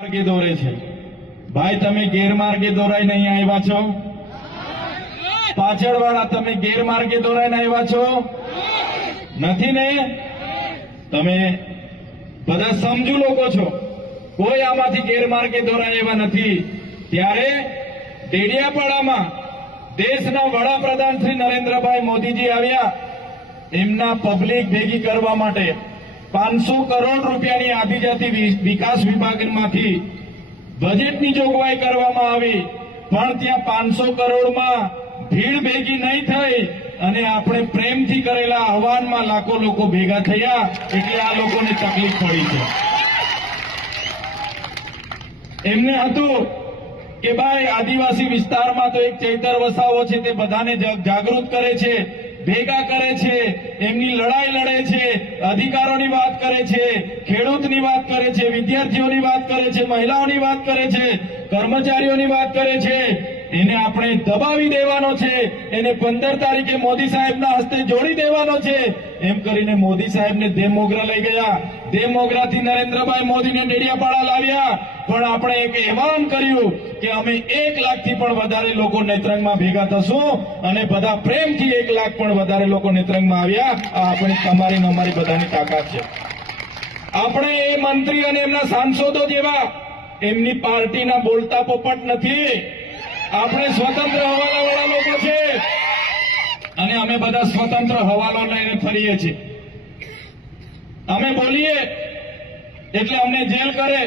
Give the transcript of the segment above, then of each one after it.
માર્ગે દોરે છે। ભાઈ તમે ગેરમાર્ગે દોરાઈને અહીં આવ્યા છો? પાછળવાળા તમે ગેરમાર્ગે દોરાઈને આવ્યા છો? નથી ને? તમે બધા સમજુ લોકો છો, કોઈ આમાંથી ગેરમાર્ગે દોરાય એવા નથી। ત્યારે ડેડિયાપાડામાં દેશના વડાપ્રધાન શ્રી નરેન્દ્રભાઈ મોદીજી આવ્યા, એમના પબ્લિક ભેગી કરવા માટે 500 કરોડ રૂપિયાની આદિજાતિ વિકાસ વિભાગમાંથી બજેટની જોગવાઈ કરવામાં આવી, પણ ત્યાં 500 કરોડમાં ભીડ ભેગી નહીં થઈ અને આપણે પ્રેમથી કરેલા આહવાનમાં લાખો લોકો ભેગા થયા, એટલે આ લોકોને તકલીફ પડી છે। એમને હતું કે ભાઈ આદિવાસી વિસ્તારમાં તો એક ચૈતર વસાવો છે, તે બધાને જાગૃત કરે છે, ભેગા કરે છે, એમની લડાઈ લડે છે, અધિકારોની વાત કરે છે, ખેડૂતની વાત કરે છે, વિદ્યાર્થીઓની વાત કરે છે, મહિલાઓની વાત કરે છે, કર્મચારીઓની વાત કરે છે। એને આપણે દબાવી દેવાનો છે, એને 15 તારીખે મોદી સાહેબના હસ્તે જોડી દેવાનો છે, એમ કરીને મોદી સાહેબને દેવમોગરા લઈ ગયા। દેવમોગરાથી નરેન્દ્રભાઈ મોદીને ડેડિયાપાડા લાવ્યા, પણ આપણે એક એવાન કર્યું કે અમે 1 લાખથી પણ વધારે લોકો નેત્રંગમાં ભેગા થશું અને બધા પ્રેમથી 1 લાખ પણ વધારે લોકો નેત્રંગમાં આવ્યા। આ આપણી તમારી ને અમારી બધાની તાકાત છે। આપણે એ મંત્રી અને એમના સાંસદો જેવા એમની પાર્ટીના બોલતા પોપટ નથી, આપણે સ્વતંત્ર હવાલાવાળા લોકો છે અને અમે બધા સ્વતંત્ર હવાલો લઈને ફરીએ છીએ। અમે બોલીએ એટલે અમને જેલ કરે।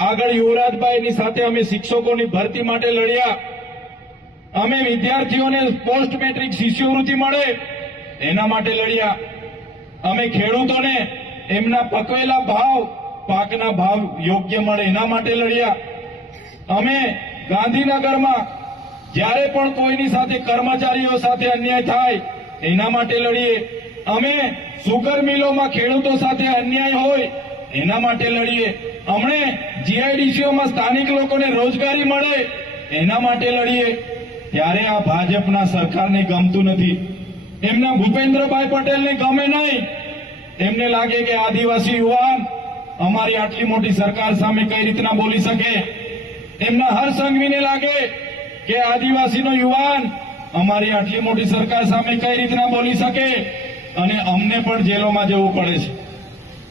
આગળ યુવરાજભાઈની સાથે અમે શિક્ષકોની ભરતી માટે લડ્યા, અમે વિદ્યાર્થીઓને પોસ્ટ મેટ્રિક શિષ્યવૃત્તિ મળે એના માટે લડ્યા, અમે ખેડૂતોને એમના પકવેલા ભાવ પાકના ભાવ યોગ્ય મળે એના માટે લડ્યા, અમે ગાંધીનગરમાં જ્યારે પણ કોઈની સાથે કર્મચારીઓ સાથે અન્યાય થાય એના માટે લડીએ, અમે સુગર મિલોમાં ખેડૂતો સાથે અન્યાય હોય એના માટે લડીએ, અમને જીઆઈડીસીઓમાં સ્થાનિક લોકોને રોજગારી મળે એના માટે લડીએ। ત્યારે આ ભાજપના સરકારને ગમતું નથી, એમના ભૂપેન્દ્રભાઈ પટેલને ગમે નહીં। એમને લાગે કે આદિવાસી યુવાન અમારી આટલી મોટી સરકાર સામે કઈ રીતના બોલી શકે, એમના હર સંઘવીને લાગે કે આદિવાસીનો યુવાન અમારી આટલી મોટી સરકાર સામે કઈ રીતના બોલી શકે, અને અમને પણ જેલોમાં જવું પડે છે।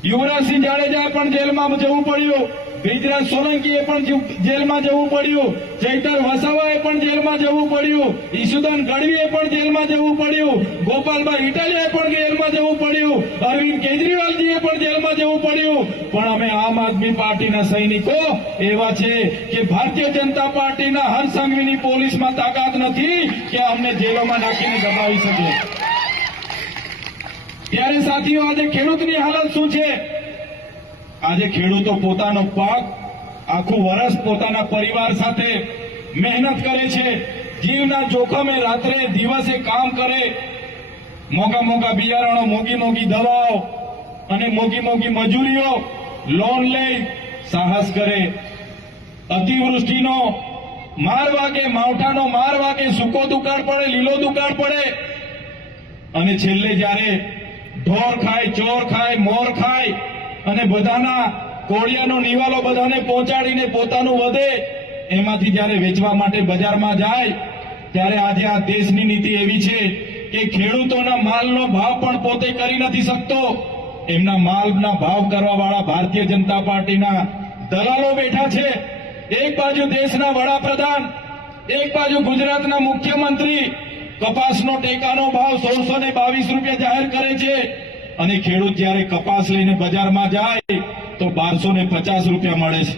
યુવરાજસિંહ જાડેજા પણ જેલમાં જવું પડ્યું, બ્રિજરાજ સોલંકીએ પણ જેલમાં જવું પડ્યું, ચૈતર વસાવાએ પણ જેલમાં જવું પડ્યું, ઈશુદાન ગઢવીએ પણ જેલમાં જવું પડ્યું, ગોપાલભાઈ ઇટાલિયાએ પણ જેલમાં જવું પડ્યું, અરવિંદ કેજરીવાલજીએ પણ જેલમાં જવું પડ્યું। પણ અમે આમ આદમી પાર્ટીના સૈનિકો એવા છે કે ભારતીય જનતા પાર્ટીના હર સંઘવીની પોલીસમાં તાકાત નથી કે અમને જેલોમાં નાખીને દબાવી શકે। ત્યારે સાથીઓ આજે ખેડૂતની હાલત શું છે? આજે ખેડૂતો પોતાનો પાક આખું વર્ષ પોતાના પરિવાર સાથે મહેનત કરે છે, જીવના જોખમે રાત્રે દિવસે કામ કરે, મોંઘા મોંઘા બિયારણો, મોંઘી મોંઘી દવાઓ અને મોંઘી મોંઘી મજૂરીઓ લોન લઈ સાહસ કરે। અતિવૃષ્ટિનો માર વાગે, માવઠાનો માર વાગે, સૂકો દુકાળ પડે, લીલો દુકાળ પડે અને છેલ્લે જ્યારે ઢોર ખાય, ચોર ખાય, મોર ખાય અને બધાના કોળિયાનો નિવાલો બધાને પહોંચાડીને પોતાનું વધે, એમાંથી જ્યારે વેચવા માટે બજારમાં જાય ત્યારે આજે આ દેશની નીતિ એવી છે કે ખેડૂતોના માલનો ભાવ પણ પોતે કરી નથી શકતો, એમના માલના ભાવ કરવાવાળા ભારતીય જનતા પાર્ટીના દલાલો બેઠા છે। એક બાજુ દેશના વડાપ્રધાન, એક બાજુ ગુજરાતના મુખ્યમંત્રી કપાસનો ટેકાનો ભાવ 1622 રૂપિયા જાહેર કરે છે અને ખેડૂત જ્યારે કપાસ લઈને બજારમાં જાય તો 1250 રૂપિયા મળે છે।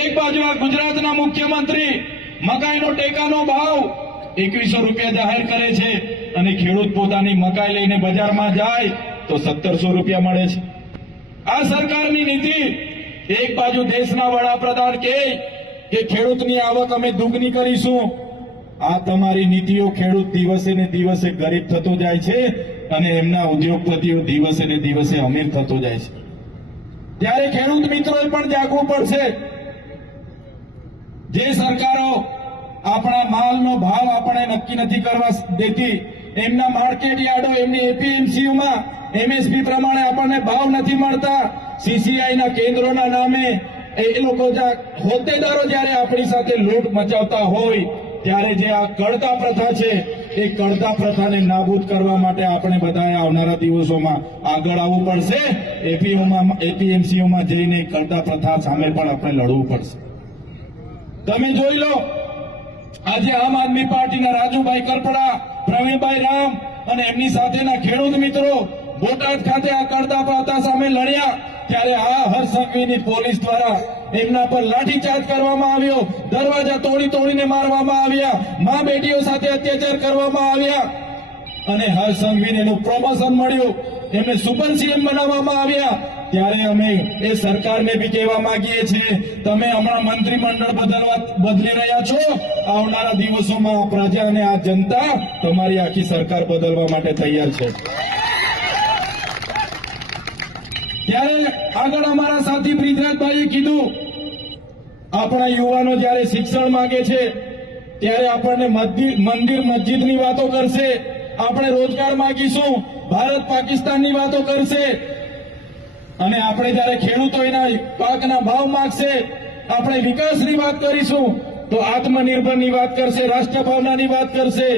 એક બાજુ આ ગુજરાતના મુખ્યમંત્રી મકાઈનો ટેકાનો ભાવ 2100 રૂપિયા જાહેર કરે છે અને ખેડૂત પોતાની મકાઈ લઈને બજારમાં જાય તો 1700 રૂપિયા મળે છે। આ સરકારની નીતિ, એક બાજુ દેશના વડાપ્રધાન કહે કે ખેડૂતની આવક અમે દુગની કરીશું, આ તમારી નીતિઓ ખેડૂત દિવસે ને દિવસે ગરીબ થતો જાય છે અને એમના ઉદ્યોગપતિઓ દિવસે ને દિવસે અમીર થતો જાય છે। ત્યારે ખેડૂત મિત્રોએ પણ જાગવું પડશે। જે સરકારો આપણા માલનો ભાવ આપણે નક્કી નથી કરવા દેતી, એમના માર્કેટ યાર્ડો, એમની એપીએમસીઓમાં એમએસપી પ્રમાણે આપણને ભાવ નથી મળતા, સીસીઆઈના કેન્દ્રોના નામે એ લોકો હોદ્દેદારો જ્યારે આપણી સાથે લૂંટ મચાવતા હોય ત્યારે જે આ કડતા પ્રથા છે એ કડતા પ્રથાને નાબૂદ કરવા માટે આપણે બધાએ આવનારા દિવસોમાં આગળ આવવું પડશે. એપીએમસીઓમાં જઈને કડતા પ્રથા સામે પણ આપણે લડવું પડશે. તમે જોઈ લો, આજે આમ આદમી પાર્ટીના રાજુભાઈ કરપડા, પ્રવીણભાઈ રામ અને એમની સાથેના ખેડૂત મિત્રો બોટાદ ખાતે આ કડતા પ્રથા સામે લડ્યા ત્યારે આ હર્ષ સંઘવીની પોલીસ દ્વારા એમના પર લાઠીચાર્જ કરવામાં આવ્યો, દરવાજા તોડીને મારવામાં આવ્યા, મા બેટીઓ સાથે અત્યાચાર કરવામાં આવ્યા અને હર્ષ સંઘવીને એનું પ્રમોશન મળ્યું, એમને સુપર સીએમ બનાવવામાં આવ્યા. ત્યારે અમે એ સરકારને બી કહેવા માંગીએ છીએ, તમે હમણાં મંત્રીમંડળ બદલી રહ્યા છો, આવનારા દિવસોમાં આ પ્રજા અને આ જનતા તમારી આખી સરકાર બદલવા માટે તૈયાર છે. ત્યારે આગળ અમારા સાથી બ્રિજરાજભાઈએ કીધું, આપણા યુવાનો જ્યારે શિક્ષણ માંગે છે ત્યારે આપણને મંદિર મસ્જિદની વાતો કરશે, આપણે રોજગાર માંગીશું, ભારત પાકિસ્તાનની વાતો કરશે અને આપણે જ્યારે ખેડૂતો એના પાકના ભાવ માંગશે, આપણે વિકાસની વાત કરીશું તો આત્મનિર્ભરની વાત કરશે, રાષ્ટ્રભાવનાની વાત કરશે,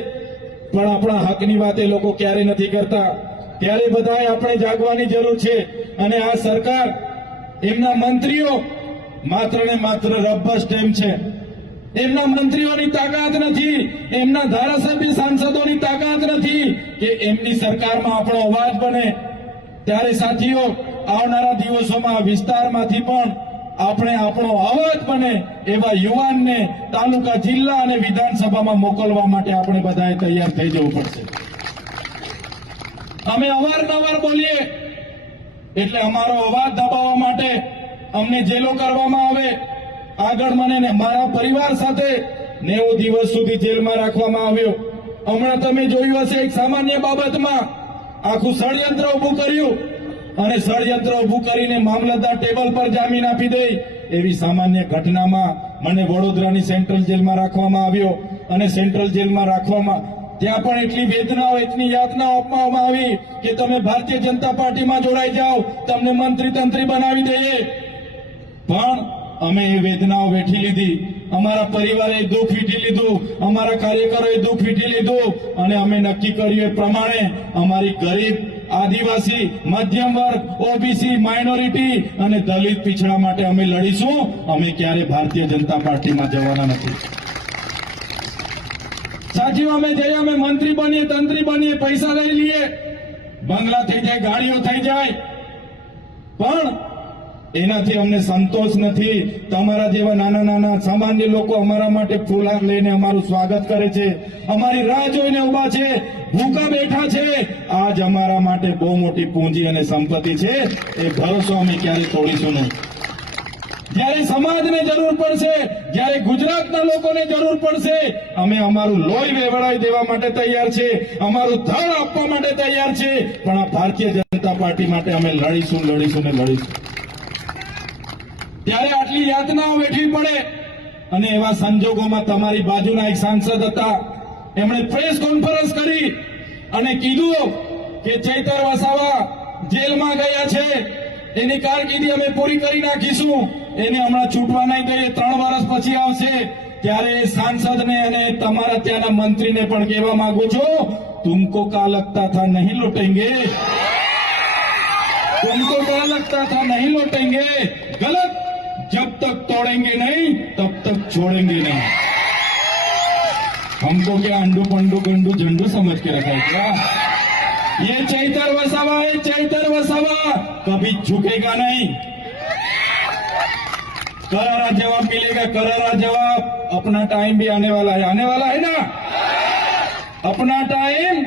પણ આપણા હકની વાત એ લોકો ક્યારે નથી કરતા. ત્યારે બધાએ આપણે જાગવાની જરૂર છે અને આ સરકાર, એમના મંત્રીઓ માત્ર ને માત્ર રબર સ્ટેમ્પ છે. એમના મંત્રીઓની તાકાત નથી, એમના ધારાસભ્ય સાંસદોની તાકાત નથી કે એમની સરકારમાં આપણો અવાજ બને. ત્યારે સાથીઓ, આવનારા દિવસોમાં આ વિસ્તારમાંથી પણ આપણે આપણો અવાજ બને એવા યુવાનને તાલુકા, જિલ્લા અને વિધાનસભામાં મોકલવા માટે આપણે બધાએ તૈયાર થઈ જવું પડશે. અમે અવારનવાર બોલીએ એટલે અમારો અવાજ દબાવવા માટે અમને જેલો કરવામાં આવે. આગળ મને મારા પરિવાર સાથે 90 દિવસ સુધી જેલમાં રાખવામાં આવ્યો. હમણાં તમે જોયું હશે, એક સામાન્ય બાબતમાં આખું ષડયંત્ર ઉભું કર્યું અને ષડયંત્ર ઉભું કરીને મામલતદાર ટેબલ પર જામીન આપી દે એવી સામાન્ય ઘટનામાં મને વડોદરાની સેન્ટ્રલ જેલમાં રાખવામાં આવ્યો અને સેન્ટ્રલ જેલમાં રાખવામાં ત્યાં પણ એટલી વેદનાઓ, એટલી યાતનાઓ આપવામાં આવી કે તમે ભારતીય જનતા પાર્ટીમાં જોડાઈ જાઓ, તમને મંત્રી તંત્રી બનાવી દઈએ. પણ અમે એ વેદનાઓ વેઠી લીધી, અમારા પરિવારે દુઃખ વીટી લીધું, અમારા કાર્યકરોએ દુઃખ વીટી લીધું અને અમે નક્કી કર્યું એ પ્રમાણે અમારી ગરીબ, આદિવાસી, મધ્યમ વર્ગ, ઓબીસી, માઇનોરિટી અને દલિત પીછડા માટે અમે લડીશું. અમે ક્યારે ભારતીય જનતા પાર્ટીમાં જવાના નથી. સાથીઓ, અમે જઈએ, અમે મંત્રી બનીએ, તંત્રી બનીએ, પૈસા લઈ લઈએ, બંગલા થઈ જાય, ગાડીઓ થઈ જાય, પણ એનાથી અમને સંતોષ નથી. તમારા જેવા નાના નાના સામાન્ય લોકો અમારા માટે ફૂલહાર લઈને અમારું સ્વાગત કરે છે, અમારી રાહ જોઈને ઉભા છે, ભૂખા બેઠા છે. આજ અમારા માટે બહુ મોટી પૂંજી અને સંપત્તિ છે. એ ભરોસો અમે ક્યારે તોડીશું નહીં. જ્યારે સમાજને જરૂર પડશે, જ્યારે ગુજરાતના લોકોને જરૂર પડશે, અમે અમારું લોહી વેવડાવી દેવા માટે તૈયાર છે, અમારું ધન આપવા માટે તૈયાર છે. પણ આ ભારતીય જનતા પાર્ટી માટે અમે લડીશું ને લડીશું. ત્યારે આટલી યાતનાઓ વેઠવી પડે અને એવા સંજોગોમાં તમારી બાજુના એક સાંસદ હતા, એમણે પ્રેસ કોન્ફરન્સ કરી અને કીધું કે ચૈતર વસાવા જેલમાં ગયા છે, એની કારકિર્દી અમે પૂરી કરી નાખીશું, એને હમણાં છૂટવા નહીં દઈએ, 3 વર્ષ પછી આવશે. ત્યારે સાંસદને અને તમારા ત્યાંના મંત્રીને પણ કહેવા માંગુ છું, તુમકો કા લગતા થા નહીં લૂટેંગે, तुमको क्या लगता था नहीं लौटेंगे, गलत. जब तक तोड़ेंगे नहीं तब तक छोड़ेंगे नहीं. हमको क्या अंडू पंडू गंडू झंडू समझ के रखा है क्या? ये चैतर वसावा कभी झुकेगा नहीं. करारा जवाब मिलेगा, करारा जवाब. अपना टाइम भी आने वाला है ना? अपना टाइम